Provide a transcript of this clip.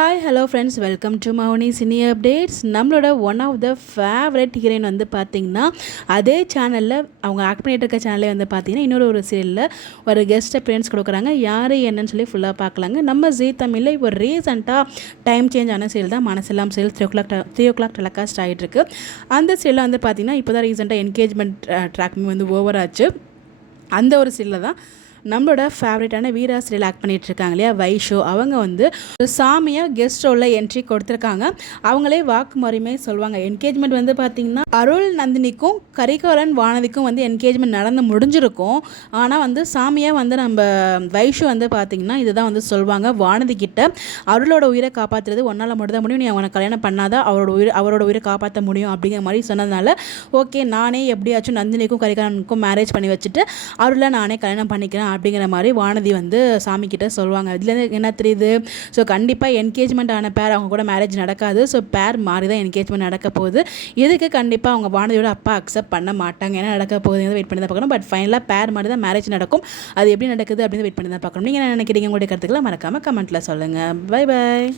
Hi hello friends, welcome to Mouni cine updates. நம்மளோட one of the favourite heroine வந்து பார்த்திங்கன்னா அதே சேனலில் அவங்க ஆக்ட் பண்ணிகிட்டு இருக்க சேனலே வந்து பார்த்திங்கன்னா இன்னொரு சீரியலில் ஒரு கெஸ்ட் அப்பியரன்ஸ் கொடுக்குறாங்க. யார் என்னன்னு சொல்லி ஃபுல்லாக பார்க்கலாங்க. நம்ம ஜீ தமிழில் இப்போ ரீசெண்டாக டைம் சேஞ்ச் ஆன சீரியல் தான் மனசெல்லாம் சீரியல் 3 o'clock டெலிகாஸ்ட் ஆகிட்டுருக்கு. அந்த சீரியலில் வந்து பார்த்திங்கன்னா இப்போ தான் ரீசெண்டாக என்கேஜ்மெண்ட் ட்ராக்மே வந்து ஓவர் ஆச்சு. அந்த ஒரு சீரியலில் தான் நம்மளோட ஃபேவரட்டான வீரா சீரியல் ஆக்ட் பண்ணிகிட்டு இருக்காங்க இல்லையா வைஷோ, அவங்க வந்து ஒரு சாமியாக கெஸ்ட் ரோலில் என்ட்ரி கொடுத்துருக்காங்க. அவங்களே வாக்கு முறையுமே சொல்லுவாங்க. என்கேஜ்மெண்ட் வந்து பார்த்திங்கன்னா அருள் நந்தினிக்கும் கரிகாலன் வானதிக்கும் வந்து என்கேஜ்மெண்ட் நடந்து முடிஞ்சிருக்கும். ஆனால் வந்து சாமியாக வந்து நம்ம வைஷோ வந்து பார்த்திங்கன்னா இதுதான் வந்து சொல்லுவாங்க வானதி கிட்ட, அருளோட உயிரை காப்பாற்றுறது ஒன்றால் மட்டும் தான் முடியும், நீ அவனை கல்யாணம் பண்ணாதான் அவரோட உயிரை காப்பாற்ற முடியும் அப்படிங்கிற மாதிரி சொன்னதுனால ஓகே நானே எப்படியாச்சும் நந்தினிக்கும் கரிகாலனுக்கும் மேரேஜ் பண்ணி வச்சுட்டு அருளை நானே கல்யாணம் பண்ணிக்கிறேன் அப்படிங்கிற மாதிரி வானதி வந்து சாமி கிட்ட சொல்லுவாங்க. இதுலேருந்து என்ன தெரியுது, ஸோ கண்டிப்பாக என்கேஜ்மெண்ட் ஆன பேர் அவங்க கூட மேரேஜ் நடக்காது. ஸோ பேர் மாறி தான் என்கேஜ்மெண்ட் நடக்க போகுது. இதுக்கு கண்டிப்பாக அவங்க வானதியோட அப்பா அக்செப்ட் பண்ண மாட்டாங்க. என்ன நடக்க போகுது வெயிட் பண்ணி தான் பார்க்கணும். பட் ஃபைனலாக பேர் மாதிரி தான் மேரேஜ் நடக்கும். அது எப்படி நடக்குது அப்படின்னு வெயிட் பண்ணி தான் பார்க்கணும். நீங்கள் என்ன நினைக்கிறீங்க? உங்களுடைய கருத்துக்களை மறக்காமல் கமெண்ட்டில் சொல்லுங்கள். Bye bye.